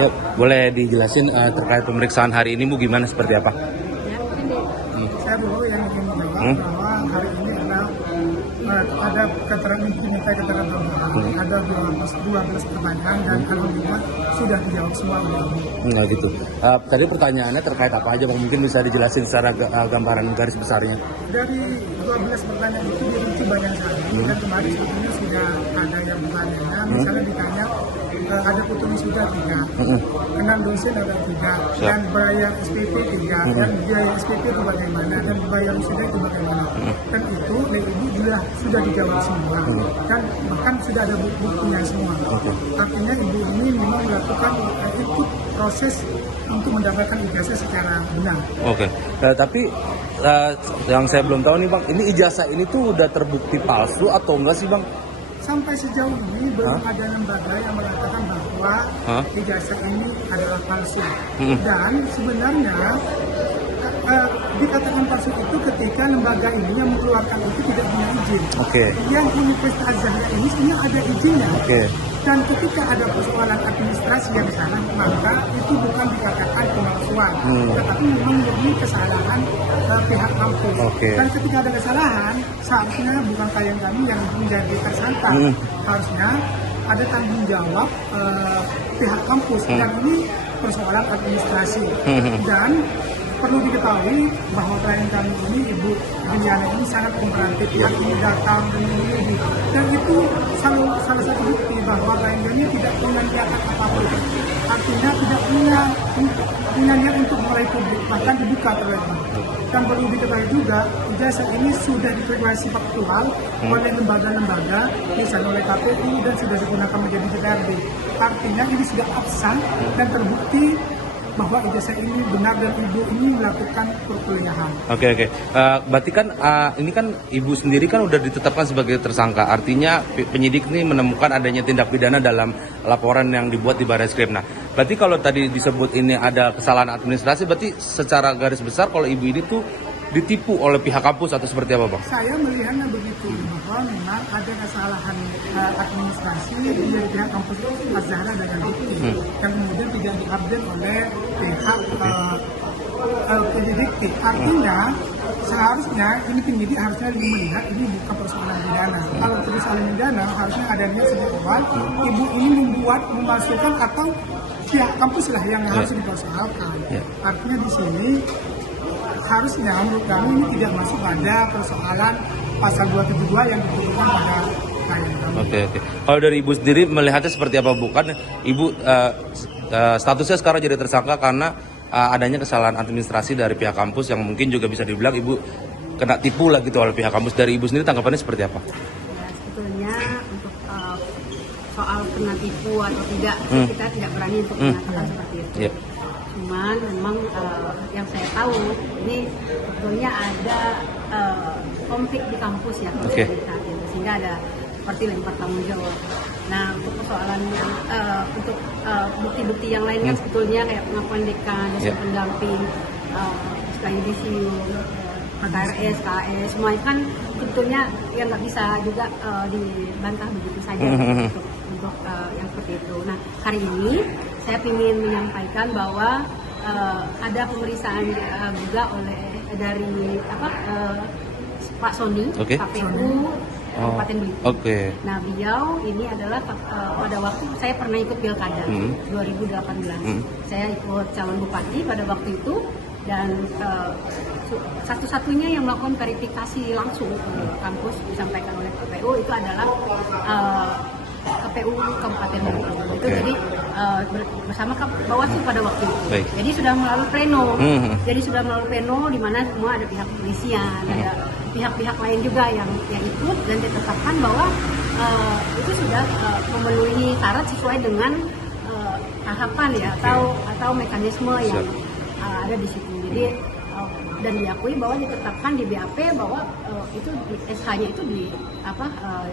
Ya, boleh dijelasin terkait pemeriksaan hari ini Bu gimana seperti apa? Saya dulu yang ingin menjawab bahwa hari ini ada keterangan diminta keterangan tambahan, ada 12 pertanyaan dan alhamdulillah sudah dijawab semua oleh Ibu. Enggak gitu. Tadi pertanyaannya terkait apa aja Bang? Mungkin bisa dijelasin secara gambaran garis besarnya. Dari 12 pertanyaan itu dirinci banyak sekali. Dan kemarin sebetulnya sudah ada yang bertanya, misalnya ditanya ada putusan sudah 3, 6 dosen ada 3, dan bayar SPP 3, dan biaya SPP itu bagaimana, dan bayar wisuda itu bagaimana. Dan itu oleh Ibu juga sudah dijawab semua, dan bahkan sudah ada buktinya semua. Artinya Ibu ini memang melakukan ikut proses untuk mendapatkan ijazah secara benar. Oke. Tapi yang saya belum tahu nih Bang, ini ijazah ini tuh udah terbukti palsu atau enggak sih Bang? Sampai sejauh ini belum ada lembaga yang mengatakan bahwa ijazah ini adalah palsu. Dan sebenarnya dikatakan palsu itu ketika lembaga ini yang mengeluarkan itu tidak punya izin. Yang Universitas Az-Zahra ini sebenarnya ada izinnya. Dan ketika ada persoalan administrasi yang salah, maka itu bukan dikatakan pemalsuan, tetapi memang menjadi kesalahan pihak kampus. Dan ketika ada kesalahan, seharusnya bukan klien kami yang menjadi tersangka, harusnya ada tanggung jawab pihak kampus. Dan ini persoalan administrasi. Dan perlu diketahui bahwa klien kami ini, Ibu Juliana ini sangat kooperatif, yang ini datang dan ini, dan itu salah satu bukti bahwa klien kami tidak punya niatan apapun. Artinya tidak punya niat untuk mulai publik, bahkan dibuka terhadap. Dan perlu diketahui juga, ijazah ini sudah diverifikasi faktual oleh lembaga-lembaga, misalnya oleh KPU, dan sudah digunakan menjadi DPRD. Artinya ini sudah absen dan terbukti bahwa ijazah ini benar dan Ibu ini melakukan perkuliahan. Oke. Berarti kan ini kan Ibu sendiri kan udah ditetapkan sebagai tersangka. Artinya penyidik ini menemukan adanya tindak pidana dalam laporan yang dibuat di Barreskrim. Nah, berarti kalau tadi disebut ini ada kesalahan administrasi, berarti secara garis besar kalau Ibu ini tuh ditipu oleh pihak kampus atau seperti apa Bang? Saya melihatnya begitu, bahwa memang ada kesalahan administrasi dari pihak kampus Az-Zahra dengan bukti, yang kemudian tidak diupdate oleh pihak penyidik. Artinya seharusnya ini penyidik harusnya melihat ini bukan persoalan pidana. Kalau persoalan pidana harusnya adanya sejak awal Ibu ini memasukkan atau pihak kampus lah yang harus dipersoalkan. Artinya di sini harusnya menurut kami ini tidak masuk pada persoalan pasal 272 yang ditentukan pada klien kami. Oke. Kalau dari Ibu sendiri melihatnya seperti apa Bu? Kan Ibu statusnya sekarang jadi tersangka karena adanya kesalahan administrasi dari pihak kampus yang mungkin juga bisa dibilang Ibu kena tipu lah gitu oleh pihak kampus. Dari Ibu sendiri tanggapannya seperti apa? Ya, sebetulnya untuk soal kena tipu atau tidak, kita tidak berani untuk mengatakan seperti itu. Cuman memang yang saya tahu ini sebetulnya ada konflik di kampus ya saat itu, sehingga ada seperti lempar tanggung jawab. Nah, untuk persoalan yang untuk bukti-bukti yang lain kan sebetulnya kayak pengakuan dekan, dosen pendamping, setelah yudisium, KRS, KS, semua itu kan sebetulnya yang nggak bisa juga dibantah begitu saja untuk yang seperti itu. Nah, hari ini saya ingin menyampaikan bahwa ada pemeriksaan juga dari Pak Sony, KPU Kabupaten Belitung. Nah, beliau ini adalah pada waktu saya pernah ikut pilkada 2018. Saya ikut calon bupati pada waktu itu, dan satu-satunya yang melakukan verifikasi langsung ke kampus disampaikan oleh KPU itu adalah KPU Kabupaten Belitung. Itu jadi bersama Bawaslu pada waktu itu. Jadi sudah melalui pleno. Jadi sudah melalui pleno di mana semua ada pihak kepolisian, ada pihak-pihak lain juga yang ikut, dan ditetapkan bahwa itu sudah memenuhi syarat sesuai dengan tahapan ya atau mekanisme yang ada di situ. Jadi dan diakui bahwa ditetapkan di BAP bahwa itu SH-nya itu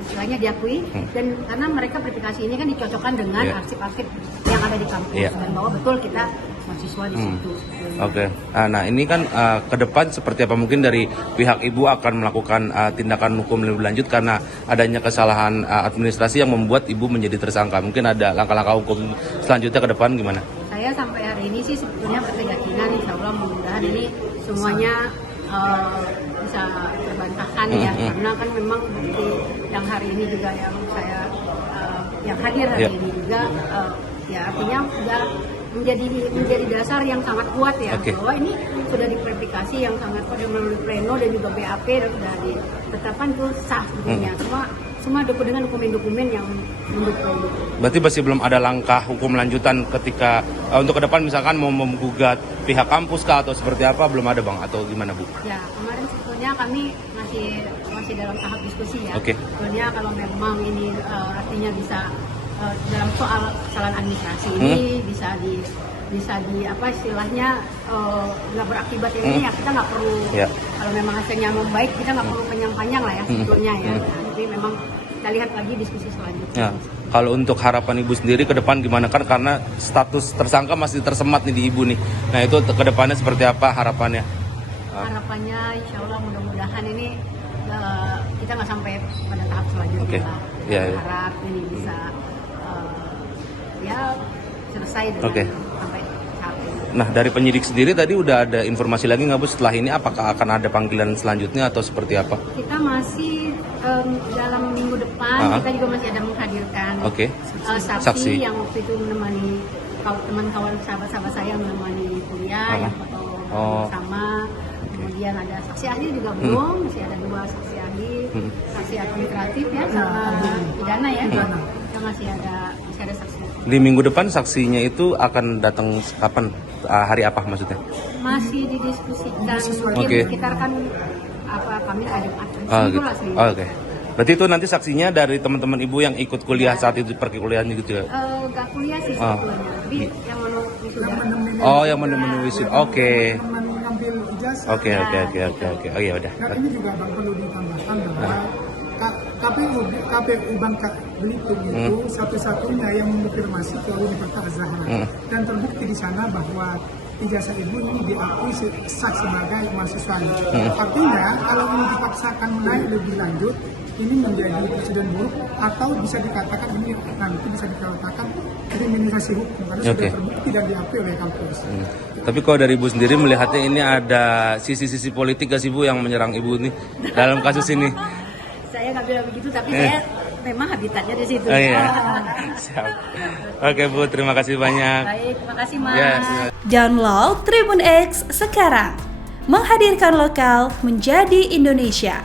istilahnya diakui, dan karena mereka verifikasi ini kan dicocokkan dengan arsip-arsip yang ada di kampus, dan bahwa betul kita mahasiswa di situ. Nah ini kan ke depan seperti apa, mungkin dari pihak Ibu akan melakukan tindakan hukum lebih lanjut karena adanya kesalahan administrasi yang membuat Ibu menjadi tersangka. Mungkin ada langkah-langkah hukum selanjutnya ke depan gimana? saya sampai hari ini sih sebetulnya berkeyakinan insya Allah mudah-mudahan ini semuanya bisa terbantahkan ya, karena kan memang bukti yang hari ini juga yang saya yang hadir hari ini juga ya artinya sudah menjadi dasar yang sangat kuat ya, bahwa ini sudah dipublikasi yang sangat kuat melalui pleno dan juga BAP dan sudah ditetapkan itu sah sebetulnya. Semua dengan dokumen-dokumen yang mendukung. Berarti masih belum ada langkah hukum lanjutan ketika untuk ke depan misalkan mau menggugat pihak kampus kah atau seperti apa, belum ada Bang atau gimana Bu? Ya kemarin sebetulnya kami masih dalam tahap diskusi ya. Sebetulnya kalau memang ini artinya bisa dalam soal kesalahan administrasi ini bisa di apa istilahnya nggak berakibat ini ya kita nggak perlu kalau memang hasilnya membaik kita nggak perlu panjang-panjang lah ya sebetulnya ya. Tapi memang kita lihat lagi diskusi selanjutnya. Kalau untuk harapan Ibu sendiri ke depan gimana, kan karena status tersangka masih tersemat nih di Ibu nih. Nah itu ke depannya seperti apa harapannya? Harapannya insya Allah mudah-mudahan ini kita nggak sampai pada tahap selanjutnya lah. Harap ini bisa ya selesai dengan sampai tahap ini. Nah dari penyidik sendiri tadi udah ada informasi lagi nggak Bu setelah ini, apakah akan ada panggilan selanjutnya atau seperti apa? Kita masih dalam minggu depan kita juga masih ada menghadirkan saksi yang waktu itu menemani teman-kawan sahabat-sahabat saya menemani kuliah yang foto sama. Kemudian ada saksi ahli juga belum, masih ada 2 saksi ahli, saksi administratif ya sama pidana ya. Kita masih ada saksi. Di minggu depan saksinya itu akan datang kapan? Hari apa maksudnya? Masih didiskusikan. Mungkin sekitar kan kami ada Oke. Berarti itu nanti saksinya dari teman-teman Ibu yang ikut kuliah saat itu pergi kuliahnya gitu ya? Enggak kuliah sih sebetulnya, tapi yang menunggu wisuda. Yang menunggu wisuda. Oke. Oke. Oh ya udah. Nah ini juga Bang perlu ditambahkan bahwa KPU Bangka Belitung itu satu-satunya yang mengkonfirmasi ke Universitas Azhar dan terbukti di sana bahwa ijazah Ibu ini diakui sah sebagai mahasiswa. Artinya kalau ini dipaksakan menaik lebih lanjut, ini menjadi presiden buruk atau bisa dikatakan ini nanti bisa dikatakan kriminalisasi hukum karena sudah terbukti dan diakui oleh kampus. Tapi kalau dari Ibu sendiri melihatnya ini ada sisi-sisi politik gak sih Bu yang menyerang Ibu ini dalam kasus ini? Saya nggak bilang begitu, tapi saya memang habitatnya di situ. Siap. Oke Bu, terima kasih banyak. Baik, terima kasih Mas. Download Tribun X sekarang, menghadirkan lokal menjadi Indonesia.